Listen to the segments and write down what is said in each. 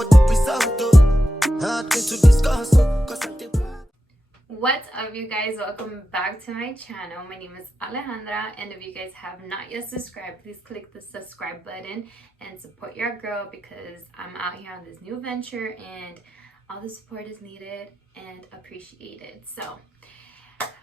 What's up, you guys? Welcome back to my channel. My name is Alejandra, and if you guys have not yet subscribed, please click the subscribe button and support your girl because I'm out here on this new venture and all the support is needed and appreciated. So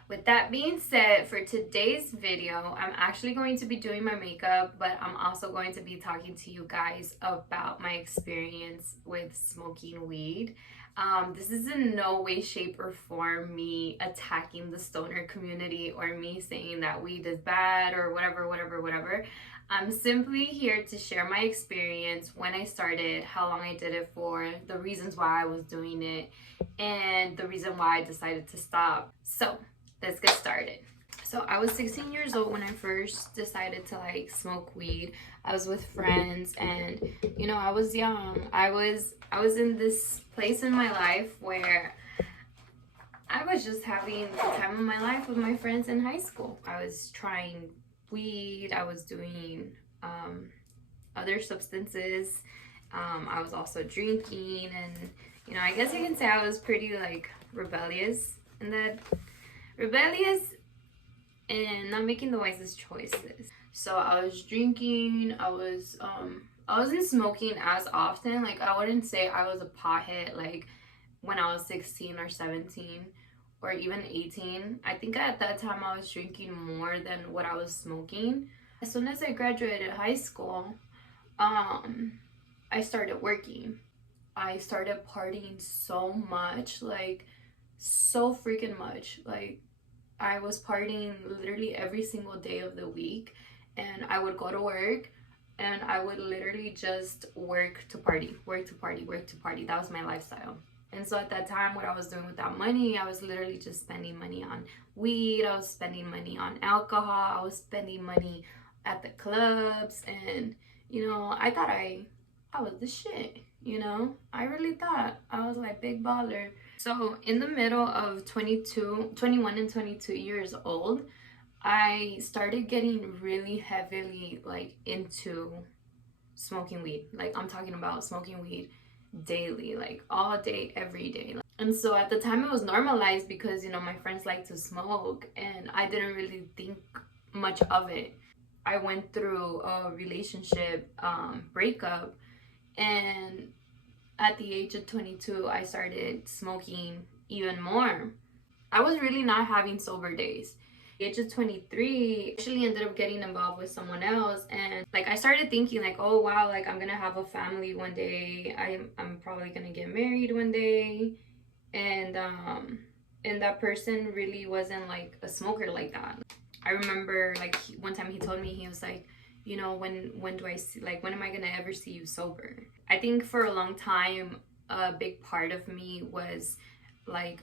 with that being said, for today's video, I'm actually going to be doing my makeup, but I'm also going to be talking to you guys about my experience with smoking weed. This is in no way, shape, or form me attacking the stoner community or me saying that weed is bad or whatever. I'm simply here to share my experience, when I started, how long I did it for, the reasons why I was doing it, and the reason why I decided to stop. So let's get started. So I was 16 years old when I first decided to smoke weed. I was with friends and I was young. I was in this place in my life where I was just having the time of my life with my friends in high school. I was trying weed, I was doing other substances. I was also drinking, and I guess you can say I was pretty rebellious, and that rebellious and not making the wisest choices. So I was drinking, I wasn't smoking as often. I wouldn't say I was a pothead when I was 16 or 17 or even 18. I think at that time I was drinking more than what I was smoking. As soon as I graduated high school, I started working. I started partying so much, so freaking much. I was partying literally every single day of the week, and I would go to work and I would literally just work to party. That was my lifestyle. And so at that time, what I was doing with that money, I was literally just spending money on weed, I was spending money on alcohol, I was spending money at the clubs, and I thought I was the shit. I really thought I was big baller. So in the middle of 21 and 22 years old, I started getting really heavily into smoking weed. I'm talking about smoking weed daily, all day, every day. And so at the time it was normalized because my friends like to smoke, and I didn't really think much of it. I went through a relationship breakup, and at the age of 22, I started smoking even more. I was really not having sober days. At the age of 23, I actually ended up getting involved with someone else, and I started thinking oh wow, I'm gonna have a family one day. I'm probably gonna get married one day, and that person really wasn't a smoker like that. I remember one time he told me, he was when do I see, when am I gonna ever see you sober? I think for a long time, a big part of me was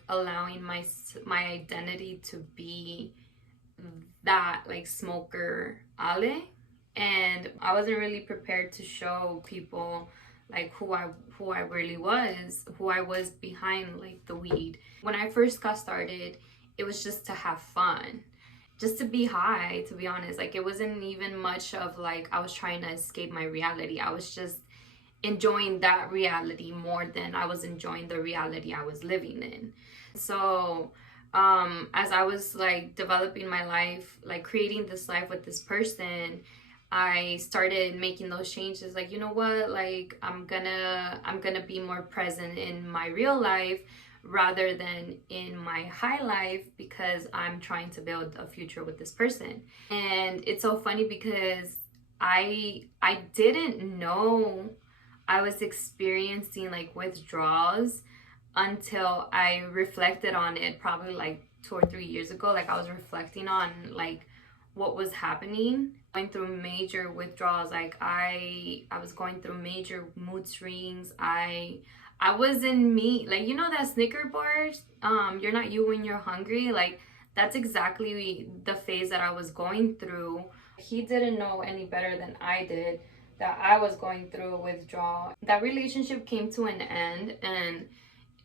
allowing my identity to be that smoker Ale, and I wasn't really prepared to show people who I really was, who I was behind the weed. When I first got started, it was just to have fun, just to be high, to be honest. It wasn't even much of I was trying to escape my reality. I was just enjoying that reality more than I was enjoying the reality I was living in. So as I was developing my life, creating this life with this person, I started making those changes. You know what, I'm gonna be more present in my real life rather than in my high life, because I'm trying to build a future with this person. And it's so funny because I didn't know I was experiencing withdrawals until I reflected on it, probably 2 or 3 years ago. I was reflecting on what was happening, going through major withdrawals. I was going through major mood swings. I was in me, that Snicker bars, you're not you when you're hungry. That's exactly the phase that I was going through. He didn't know any better than I did that I was going through a withdrawal. That relationship came to an end, and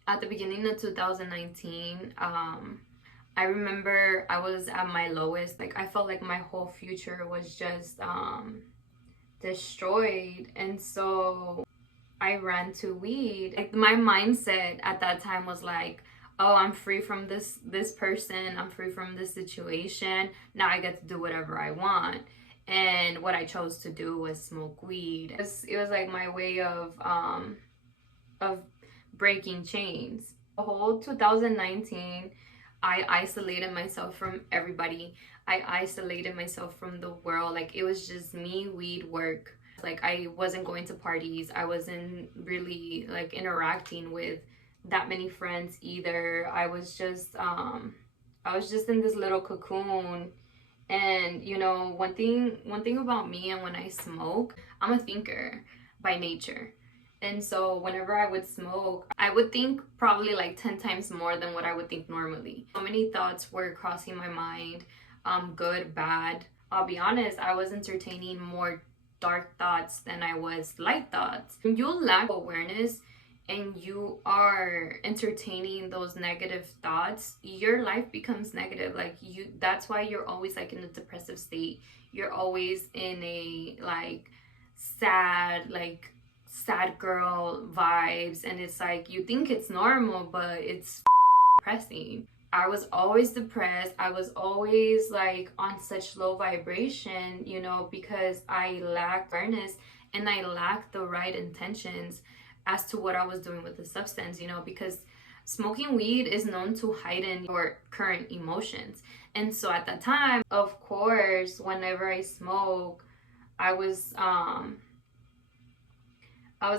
at the beginning of 2019, I remember I was at my lowest. I felt like my whole future was just destroyed. And so I ran to weed. Like my mindset at that time was like, oh, I'm free from this person, I'm free from this situation. Now I get to do whatever I want. And what I chose to do was smoke weed. It was like my way of breaking chains. The whole 2019, I isolated myself from everybody. I isolated myself from the world. Like it was just me, weed, work. Like I wasn't going to parties. I wasn't really like interacting with that many friends either. I was just in this little cocoon. And you know, one thing about me, and when I smoke, I'm a thinker by nature. And so whenever I would smoke, I would think probably like 10 times more than what I would think normally. So many thoughts were crossing my mind, good, bad. I'll be honest, I was entertaining more dark thoughts than I was light thoughts. When you lack awareness and you are entertaining those negative thoughts, your life becomes negative. Like that's why you're always like in a depressive state. You're always in a like sad girl vibes, and it's like you think it's normal, but it's depressing. I was always depressed. I was always like on such low vibration, you know, because I lacked awareness and I lacked the right intentions as to what I was doing with the substance, you know, because smoking weed is known to heighten your current emotions. And so at that time, of course, whenever I smoke, I was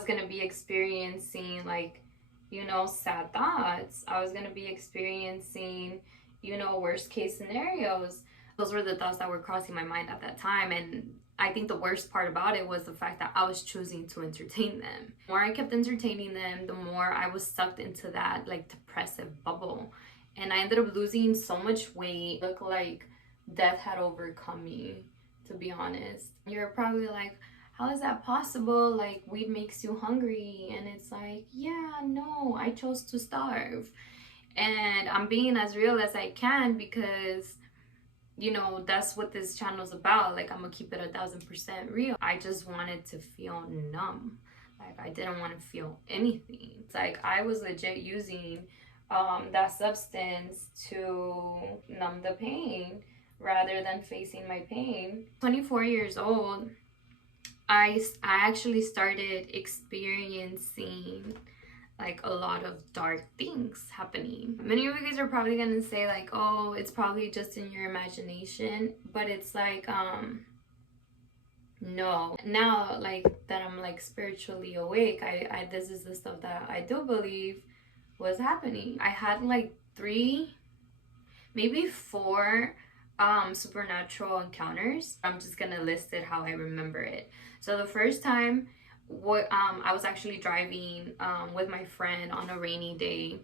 gonna be experiencing like, you know, sad thoughts. I was gonna be experiencing, you know, worst case scenarios. Those were the thoughts that were crossing my mind at that time. And I think the worst part about it was the fact that I was choosing to entertain them. The more I kept entertaining them, the more I was sucked into that like depressive bubble. And I ended up losing so much weight. It looked like death had overcome me, to be honest. You're probably like, how is that possible? Like, weed makes you hungry. And it's like, yeah, no, I chose to starve. And I'm being as real as I can because, you know, that's what this channel is about. Like, I'm gonna keep it 1000% real. I just wanted to feel numb. Like, I didn't want to feel anything. It's like I was legit using that substance to numb the pain rather than facing my pain. 24 years old, I actually started experiencing like a lot of dark things happening. Many of you guys are probably gonna say like, oh, it's probably just in your imagination, but it's like no. Now like that I'm like spiritually awake, I this is the stuff that I do believe was happening. I had like 3, maybe 4 supernatural encounters. I'm just gonna list it how I remember it. So the first time, I was actually driving with my friend on a rainy day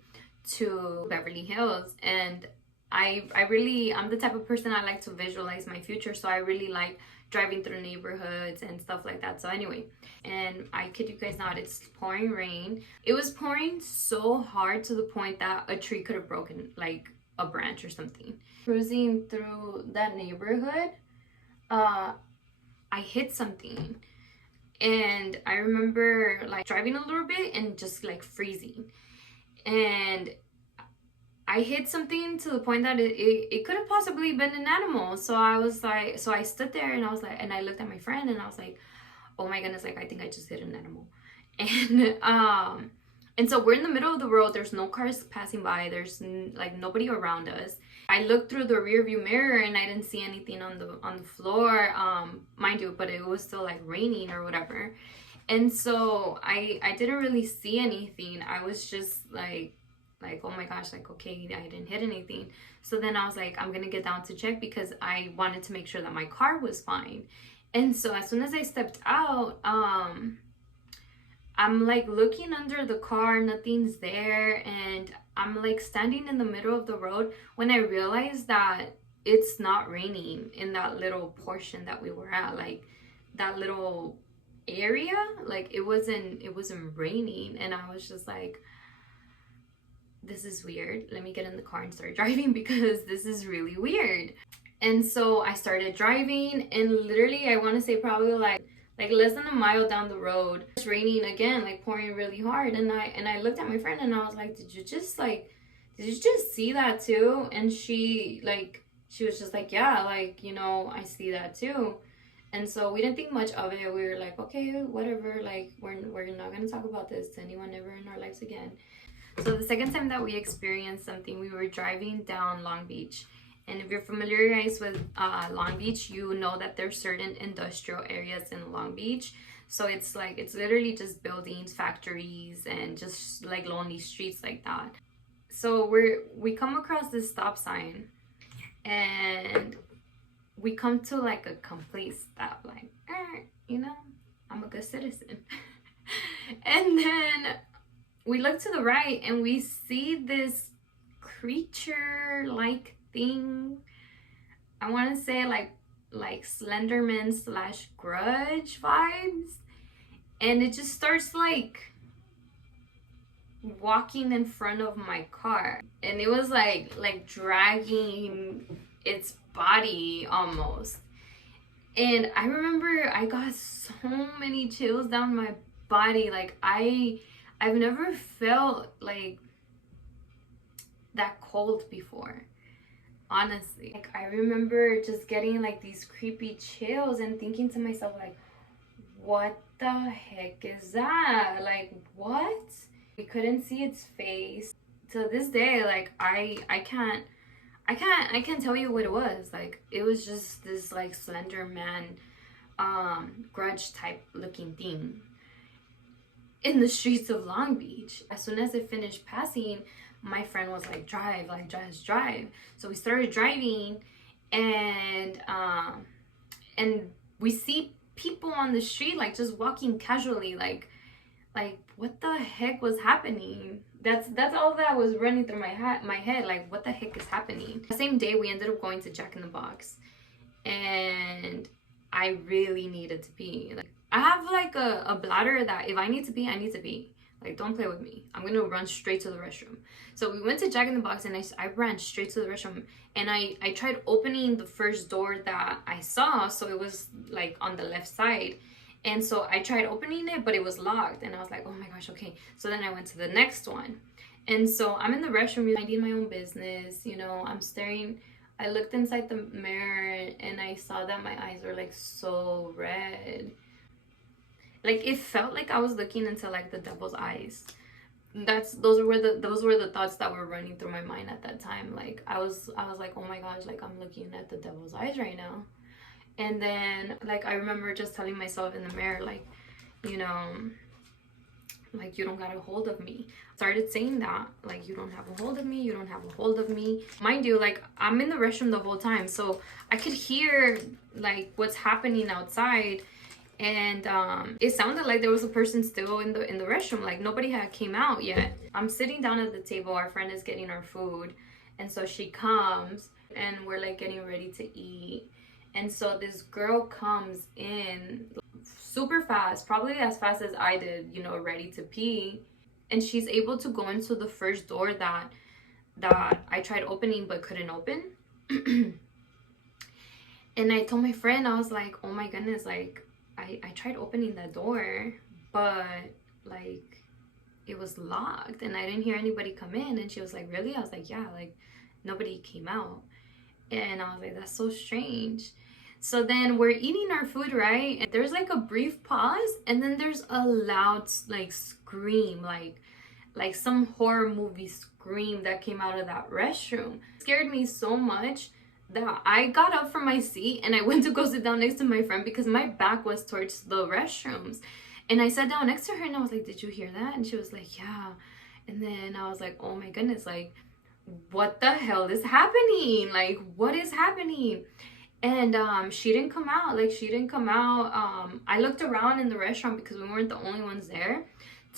to Beverly Hills, and I'm the type of person I like to visualize my future, so I really like driving through neighborhoods and stuff like that. So anyway, and I kid you guys not, it's pouring rain. It was pouring so hard to the point that a tree could have broken like a branch or something. Cruising through that neighborhood, I hit something, and I remember like driving a little bit and just like freezing, and I hit something to the point that it could have possibly been an animal. So I was like, so I stood there and I was like, and I looked at my friend and I was like, oh my goodness, like I think I just hit an animal. And so we're in the middle of the road. There's no cars passing by. There's like nobody around us. I looked through the rear view mirror and I didn't see anything on the floor, mind you, but it was still like raining or whatever. And so I didn't really see anything. I was just like, oh my gosh, like, okay, I didn't hit anything. So then I was like, I'm gonna get down to check because I wanted to make sure that my car was fine. And so as soon as I stepped out, I'm like looking under the car, nothing's there, and I'm like standing in the middle of the road when I realized that it's not raining in that little portion that we were at, like that little area, like it wasn't raining. And I was just like, this is weird. Let me get in the car and start driving because this is really weird. And so I started driving, and literally I want to say probably like like less than a mile down the road. It's raining again, like pouring really hard. And I looked at my friend and I was like, did you just see that too? And she was just like, yeah, like, you know, I see that too. And so we didn't think much of it. We were like, okay, whatever, like we're not gonna talk about this to anyone ever in our lives again. So the second time that we experienced something, we were driving down Long Beach. And if you're familiarized with Long Beach, you know that there's certain industrial areas in Long Beach. So it's literally just buildings, factories, and just like lonely streets like that. So we come across this stop sign, and we come to like a complete stop, like, you know, I'm a good citizen. And then we look to the right and we see this creature like thing. I want to say like Slenderman / Grudge vibes. And it just starts like walking in front of my car. And it was like dragging its body almost. And I remember I got so many chills down my body. Like I've never felt like that cold before, honestly. Like I remember just getting like these creepy chills and thinking to myself like, what the heck is that? Like, what? We couldn't see its face. To this day, like I can't tell you what it was. Like it was just this like Slender Man grudge type looking thing in the streets of Long Beach. As soon as it finished passing, my friend was like, drive. So we started driving, and we see people on the street like just walking casually, like what the heck was happening? That's all that was running through my head, like what the heck is happening? The same day we ended up going to Jack in the Box, and I really needed to pee. Like I have like a bladder that if I need to pee, I need to pee. Like don't play with me. I'm gonna run straight to the restroom. So we went to Jack in the Box and I ran straight to the restroom, and I tried opening the first door that I saw, so it was like on the left side. And so I tried opening it, but it was locked. And I was like, oh my gosh, okay. So then I went to the next one. And so I'm in the restroom, minding my own business, you know, I'm staring. I looked inside the mirror and I saw that my eyes were like so red. Like it felt like I was looking into like the devil's eyes. Those were the thoughts that were running through my mind at that time. Like I was like, oh my gosh, like I'm looking at the devil's eyes right now. And then like I remember just telling myself in the mirror, like, you know, like you don't got a hold of me. I started saying that, like, you don't have a hold of me, you don't have a hold of me. Mind you, like I'm in the restroom the whole time, so I could hear like what's happening outside. And it sounded like there was a person still in the restroom, like nobody had came out yet. I'm sitting down at the table, our friend is getting our food, and so she comes and we're like getting ready to eat. And so this girl comes in super fast, probably as fast as I did, you know, ready to pee. And she's able to go into the first door that I tried opening but couldn't open. And I told my friend, I was like, oh my goodness, like I tried opening that door, but like it was locked and I didn't hear anybody come in. And she was like, really? I was like, yeah, like nobody came out. And I was like, that's so strange. So then we're eating our food, right? And there's like a brief pause, and then there's a loud like scream, like some horror movie scream that came out of that restroom. It scared me so much that I got up from my seat and I went to go sit down next to my friend because my back was towards the restrooms. And I sat down next to her and I was like, did you hear that? And she was like, yeah. And then I was like, oh my goodness, like what the hell is happening? Like what is happening? And she didn't come out. I looked around in the restaurant because we weren't the only ones there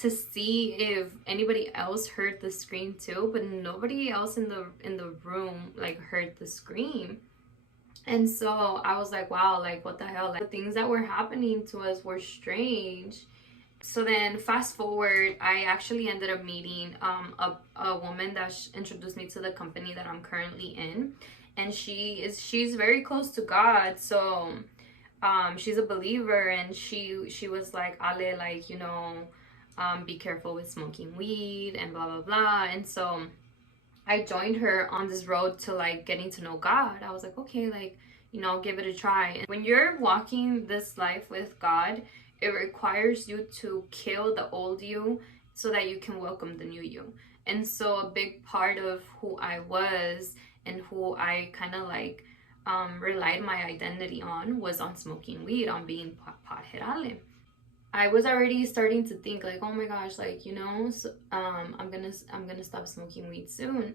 to see if anybody else heard the scream too, but nobody else in the room like heard the scream. And so I was like, wow, like what the hell? Like the things that were happening to us were strange. So then fast forward, I actually ended up meeting a woman that introduced me to the company that I'm currently in. And she's very close to God. So she's a believer, and she was like, Ale, like, you know, be careful with smoking weed and blah blah blah. And so I joined her on this road to like getting to know God. I was like, okay, like, you know, give it a try. And when you're walking this life with God, it requires you to kill the old you so that you can welcome the new you. And so a big part of who I was and who I kind of like relied my identity on was on smoking weed, on being pothead Ale. I was already starting to think like, oh my gosh, like, you know, so, I'm gonna stop smoking weed soon.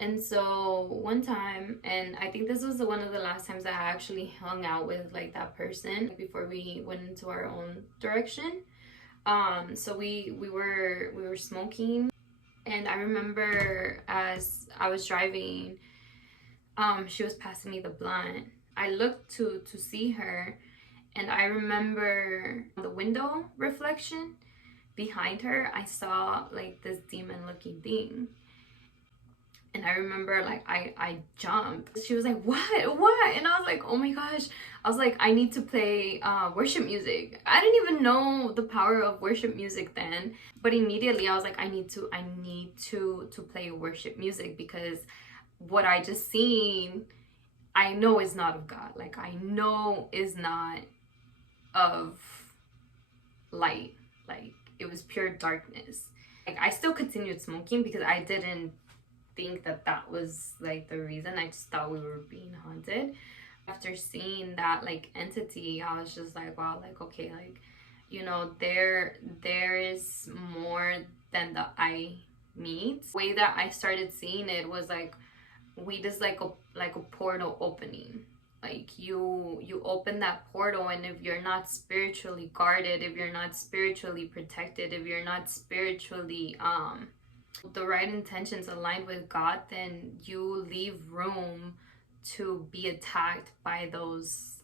And so one time, and I think this was one of the last times that I actually hung out with like that person before we went into our own direction. So we were smoking, and I remember as I was driving, she was passing me the blunt. I looked to see her, and I remember the window reflection behind her, I saw like this demon looking thing. And I remember like I jumped. She was like, what? And I was like, oh my gosh. I was like, I need to play worship music. I didn't even know the power of worship music then. But immediately I was like, I need to play worship music, because what I just seen, I know is not of God. Like, I know is not of light. Like, it was pure darkness. Like, I still continued smoking because I didn't think that that was like the reason. I just thought we were being haunted. After seeing that like entity, I was just like, wow, like, okay, like, you know, there is more than the eye meets. The way that I started seeing it was like, weed is like a portal opening. Like, you open that portal, and if you're not spiritually guarded, if you're not spiritually protected, if you're not spiritually the right intentions aligned with God, then you leave room to be attacked by those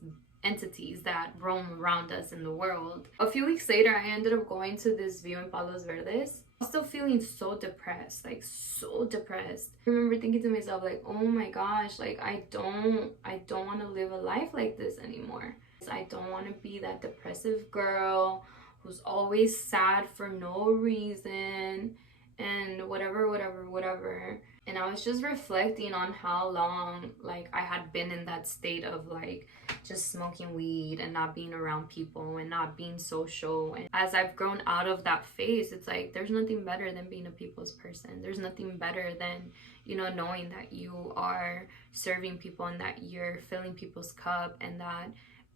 entities that roam around us in the world. A few weeks later, I ended up going to this view in Palos Verdes. I was still feeling so depressed, like so depressed. I remember thinking to myself like, oh my gosh, like I don't want to live a life like this anymore. I don't want to be that depressive girl who's always sad for no reason and whatever. And I was just reflecting on how long like I had been in that state of like just smoking weed and not being around people and not being social. And as I've grown out of that phase, it's like there's nothing better than being a people's person. There's nothing better than, you know, knowing that you are serving people and that you're filling people's cup and that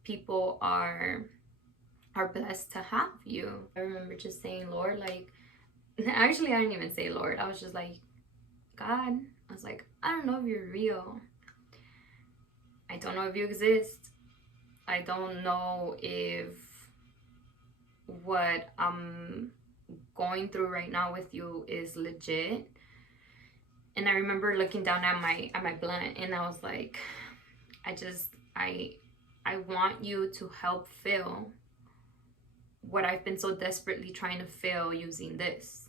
people are blessed to have you. I remember just saying, Lord, like, actually I didn't even say Lord. I was just like, God, I was like, I don't know if you're real. I don't know if you exist. I don't know if what I'm going through right now with you is legit. And I remember looking down at my blunt, and I was like, I want you to help fill what I've been so desperately trying to fill using this.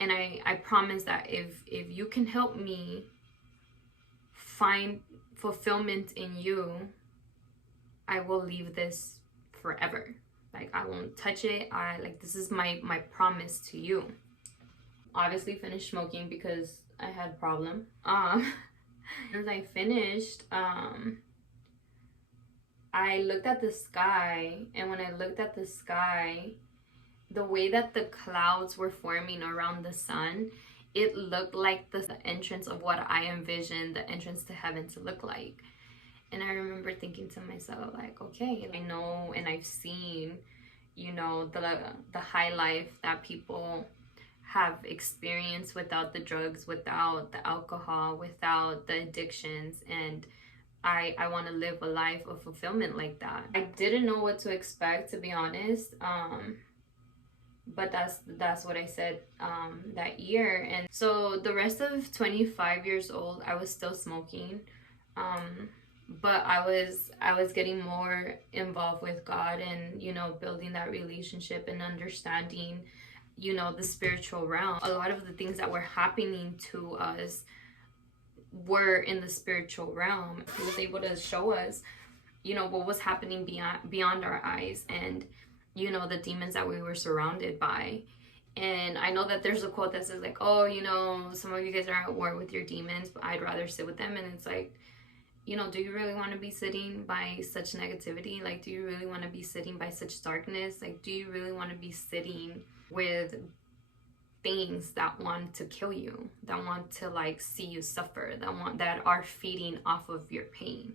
And I promise that if you can help me find fulfillment in you, I will leave this forever. Like, I won't touch it. This is my promise to you. Obviously finished smoking because I had a problem. As I finished, I looked at the sky, and when I looked at the sky, the way that the clouds were forming around the sun, it looked like the entrance of what I envisioned the entrance to heaven to look like. And I remember thinking to myself, like, okay, I know and I've seen, you know, the high life that people have experienced without the drugs, without the alcohol, without the addictions, and I want to live a life of fulfillment like that. I didn't know what to expect, to be honest. But that's what I said that year. And so the rest of 25 years old, I was still smoking, but I was getting more involved with God, and, you know, building that relationship and understanding, you know, the spiritual realm. A lot of the things that were happening to us were in the spiritual realm. He was able to show us you know, what was happening beyond our eyes, and, you know, the demons that we were surrounded by. And I know that there's a quote that says like, oh, you know, some of you guys are at war with your demons, but I'd rather sit with them. And it's like, you know, do you really want to be sitting by such negativity? Like, do you really want to be sitting by such darkness? Like, do you really want to be sitting with things that want to kill you, that want to like see you suffer, that are feeding off of your pain?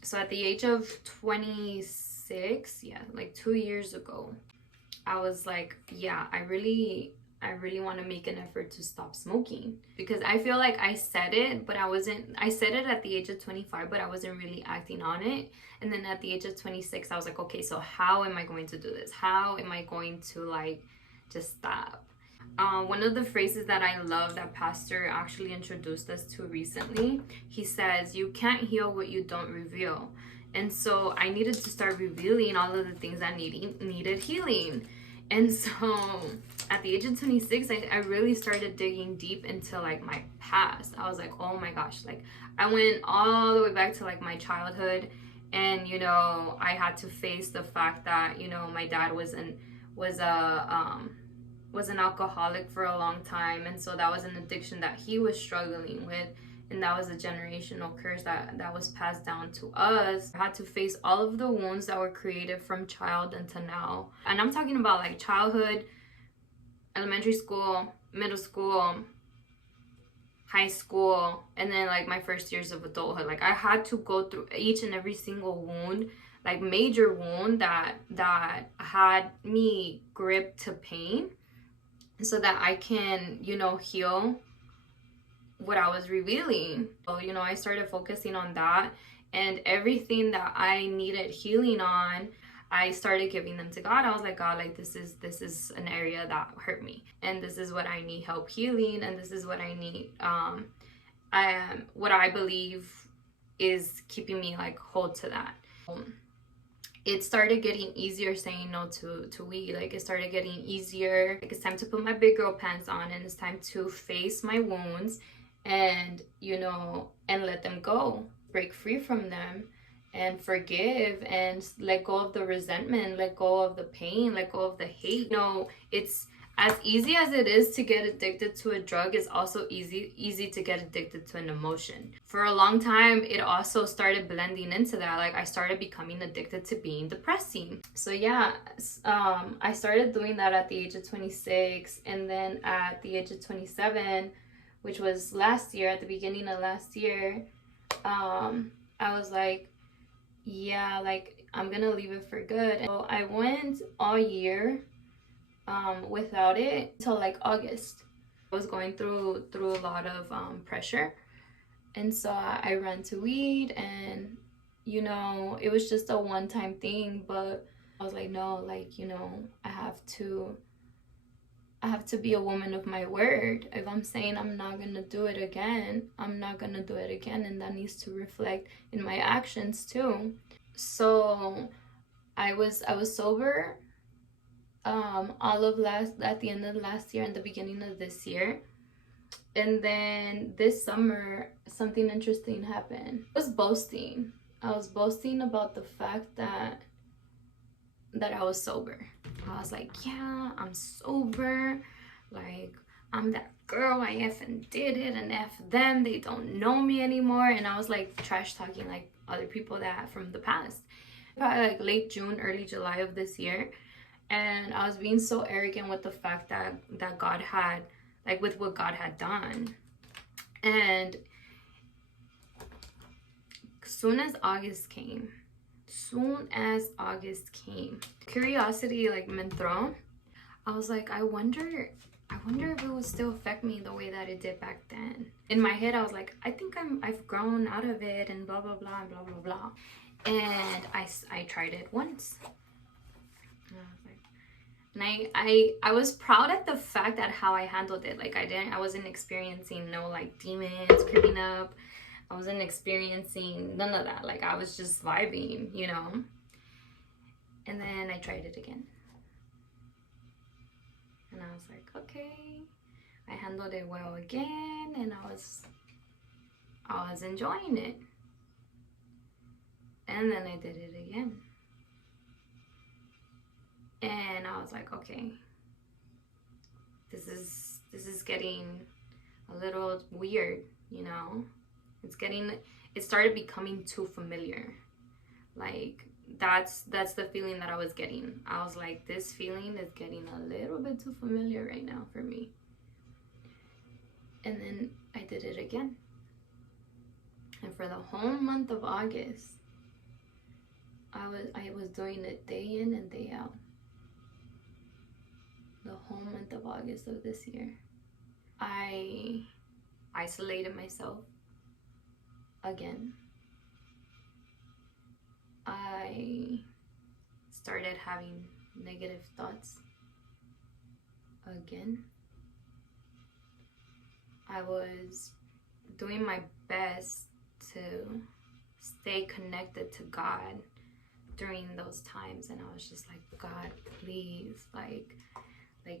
So at the age of 26, yeah, like 2 years ago, I was like, yeah, I really want to make an effort to stop smoking, because I feel like I said it, but I said it at the age of 25, but I wasn't really acting on it. And then at the age of 26, I was like, okay, so how am I going to do this? How am I going to like just stop? One of the phrases that I love that Pastor actually introduced us to recently, he says, you can't heal what you don't reveal. And so I needed to start revealing all of the things that needed healing. And so at the age of 26, I really started digging deep into like my past. I was like, oh my gosh, like I went all the way back to like my childhood. And, you know, I had to face the fact that, you know, my dad was an alcoholic for a long time. And so that was an addiction that he was struggling with. And that was a generational curse that was passed down to us. I had to face all of the wounds that were created from child until now. And I'm talking about like childhood, elementary school, middle school, high school, and then like my first years of adulthood. Like I had to go through each and every single wound, like major wound that had me gripped to pain, so that I can, you know, heal what I was revealing. So, you know, I started focusing on that, and everything that I needed healing on, I started giving them to God. I was like, God, like this is an area that hurt me, and this is what I need help healing, and this is what I need what I believe is keeping me like hold to that. It started getting easier saying no to weed. Like it started getting easier. Like it's time to put my big girl pants on, and it's time to face my wounds, and, you know, and let them go, break free from them, and forgive, and let go of the resentment, let go of the pain, let go of the hate. You know, it's as easy as it is to get addicted to a drug, it's also easy to get addicted to an emotion. For a long time, it also started blending into that. Like I started becoming addicted to being depressing. So yeah, I started doing that at the age of 26, and then at the age of 27, which was last year, at the beginning of last year, I was like, yeah, like I'm gonna leave it for good. And so I went all year without it until like August. I was going through a lot of pressure, and so I ran to weed, and, you know, it was just a one-time thing. But I was like, no, like, you know, I have to be a woman of my word. If I'm saying I'm not gonna do it again, I'm not gonna do it again, and that needs to reflect in my actions too. So I was sober at the end of last year and the beginning of this year. And then this summer, something interesting happened. I was boasting about the fact that I was sober. I was like, yeah, I'm sober. Like, I'm that girl. I effing did it, and F them. They don't know me anymore. And I was like trash talking like other people that from the past. Probably like late June, early July of this year. And I was being so arrogant with the fact that God had, like, with what God had done. And soon as August came, curiosity like me entró. I was like, I wonder if it would still affect me the way that it did back then. In my head, I was like, I think I've grown out of it, and blah blah blah and blah blah blah. And I tried it once. And I was like, and I was proud at the fact that how I handled it. Like I wasn't experiencing no like demons creeping up. I wasn't experiencing none of that. Like I was just vibing, you know. And then I tried it again. And I was like, okay. I handled it well again, and I was enjoying it. And then I did it again. And I was like, okay, this is getting a little weird, you know? It started becoming too familiar. Like, that's the feeling that I was getting. I was like, this feeling is getting a little bit too familiar right now for me. And then I did it again. And for the whole month of August, I was doing it day in and day out. The whole month of August of this year. I isolated myself again. I started having negative thoughts again. I was doing my best to stay connected to God during those times, and I was just like, God, please, like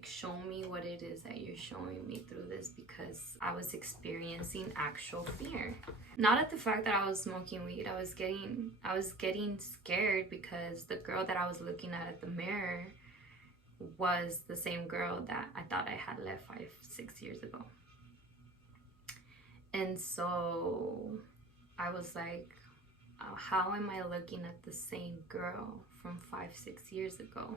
show me what it is that you're showing me through this, because I was experiencing actual fear. Not at the fact that I was smoking weed. I was getting scared because the girl that I was looking at the mirror was the same girl that I thought I had left 5-6 years ago. And so I was like, how am I looking at the same girl from 5-6 years ago?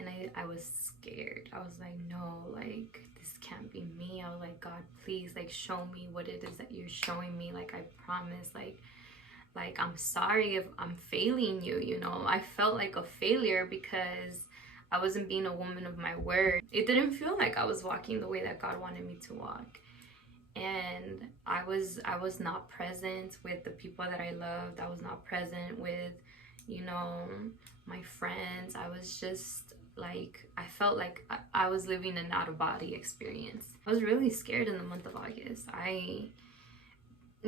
And I was scared. I was like, no, like, this can't be me. I was like, God, please, like, show me what it is that you're showing me. Like, I promise, like I'm sorry if I'm failing you, you know. I felt like a failure because I wasn't being a woman of my word. It didn't feel like I was walking the way that God wanted me to walk. And I was not present with the people that I loved. I was not present with, you know, my friends. I was just like, I felt like I was living an out-of-body experience. I was really scared in the month of August.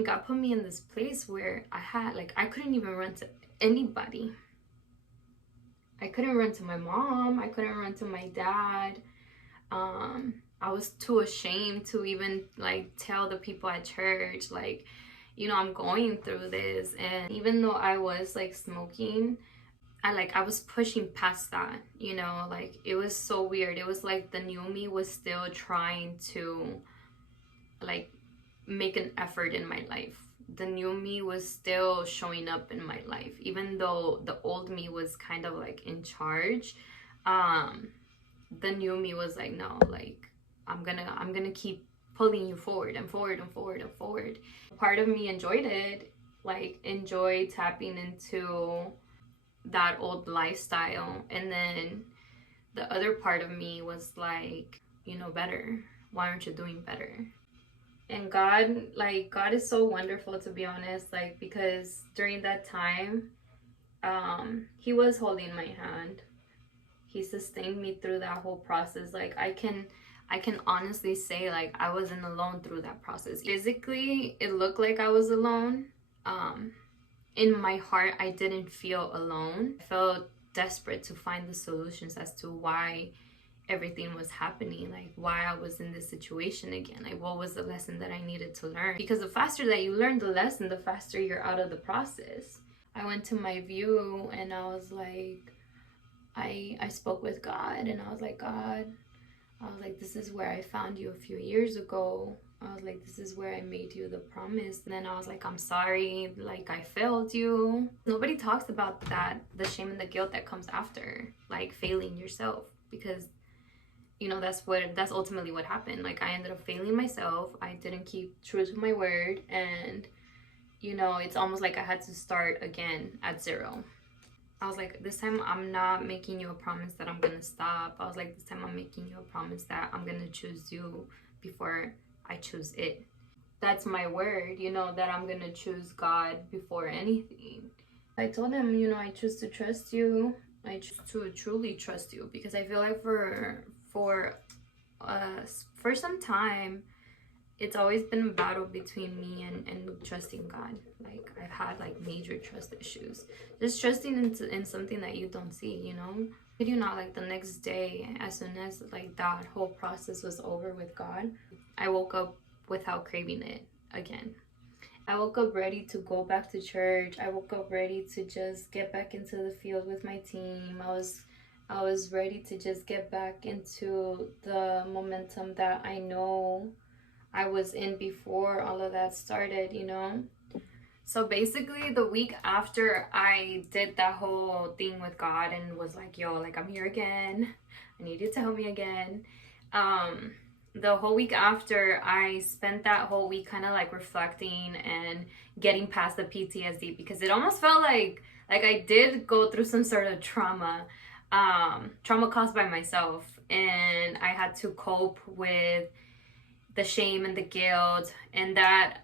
God put me in this place where I couldn't even run to anybody. I couldn't run to my mom. I couldn't run to my dad. I was too ashamed to even like tell the people at church, like, you know, I'm going through this. And even though I was like smoking, I was pushing past that, you know. Like, it was so weird. It was like the new me was still trying to like make an effort in my life. The new me was still showing up in my life, even though the old me was kind of like in charge. The new me was like, no, like, I'm gonna keep pulling you forward and forward and forward and forward. Part of me enjoyed it, like enjoyed tapping into that old lifestyle, and then the other part of me was like, you know better. Why aren't you doing better? And God is so wonderful, to be honest, like, because during that time, he was holding my hand. He sustained me through that whole process. Like, I can honestly say, like, I wasn't alone through that process. Physically, it looked like I was alone. In my heart, I didn't feel alone. I felt desperate to find the solutions as to why everything was happening, like why I was in this situation again, like what was the lesson that I needed to learn. Because the faster that you learn the lesson, the faster you're out of the process. I went to my view and I was like, I spoke with God, and I was like, God, I was like, this is where I found you a few years ago. I was like, this is where I made you the promise. And then I was like, I'm sorry, like, I failed you. Nobody talks about that, the shame and the guilt that comes after, like, failing yourself. Because, you know, that's ultimately what happened. Like, I ended up failing myself. I didn't keep true to my word. And, you know, it's almost like I had to start again at zero. I was like, this time I'm not making you a promise that I'm gonna stop. I was like, this time I'm making you a promise that I'm gonna choose you before I choose it. That's my word, you know, that I'm gonna choose God before anything. I told him, you know, I choose to trust you. I choose to truly trust you, because I feel like for some time, it's always been a battle between me and trusting God. Like, I've had like major trust issues. Just trusting in something that you don't see, you know? Did you not, like, the next day, as soon as like that whole process was over with God, I woke up without craving it again. I woke up ready to go back to church. I woke up ready to just get back into the field with my team. I was ready to just get back into the momentum that I know I was in before all of that started, you know? So basically, the week after I did that whole thing with God and was like, yo, like, I'm here again. I need you to help me again. Um, the whole week after, I spent that whole week kind of like reflecting and getting past the PTSD, because it almost felt like I did go through some sort of trauma caused by myself, and I had to cope with the shame and the guilt, and that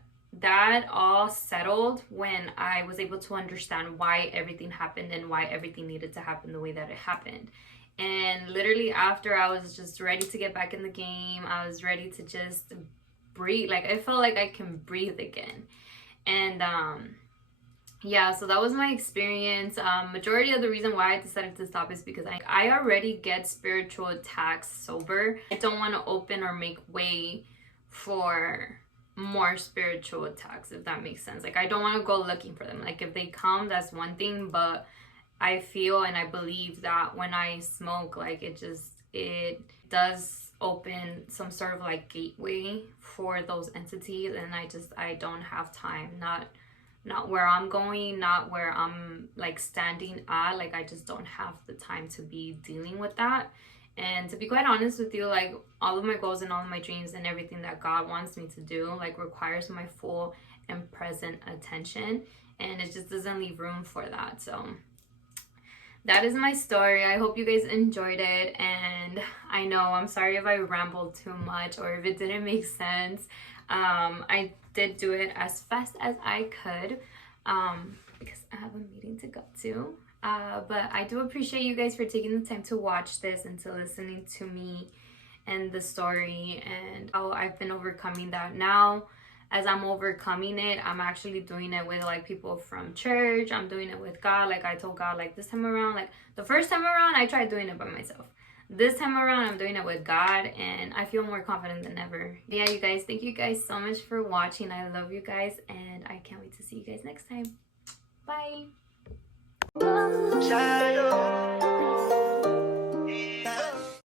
all settled when I was able to understand why everything happened and why everything needed to happen the way that it happened. And literally after, I was just ready to get back in the game. I was ready to just breathe. Like, I felt like I can breathe again. And yeah, so that was my experience. Majority of the reason why I decided to stop is because I already get spiritual attacks sober. I don't want to open or make way for more spiritual attacks, if that makes sense. Like, I don't want to go looking for them. Like, if they come, that's one thing, but I feel and I believe that when I smoke, like, it does open some sort of like gateway for those entities, and I don't have time. Not where I'm going, not where I'm like standing at. Like, I just don't have the time to be dealing with that. And to be quite honest with you, like, all of my goals and all of my dreams and everything that God wants me to do, like, requires my full and present attention. And it just doesn't leave room for that. So that is my story. I hope you guys enjoyed it. And I know, I'm sorry if I rambled too much or if it didn't make sense. I did do it as fast as I could because I have a meeting to go to. But I do appreciate you guys for taking the time to watch this and to listening to me and the story and how I've been overcoming that. Now, as I'm overcoming it, I'm actually doing it with like people from church. I'm doing it with God. Like, I told God, like, this time around, like the first time around, I tried doing it by myself. This time around, I'm doing it with God, and I feel more confident than ever. Yeah, you guys, thank you guys so much for watching. I love you guys, and I can't wait to see you guys next time. Bye.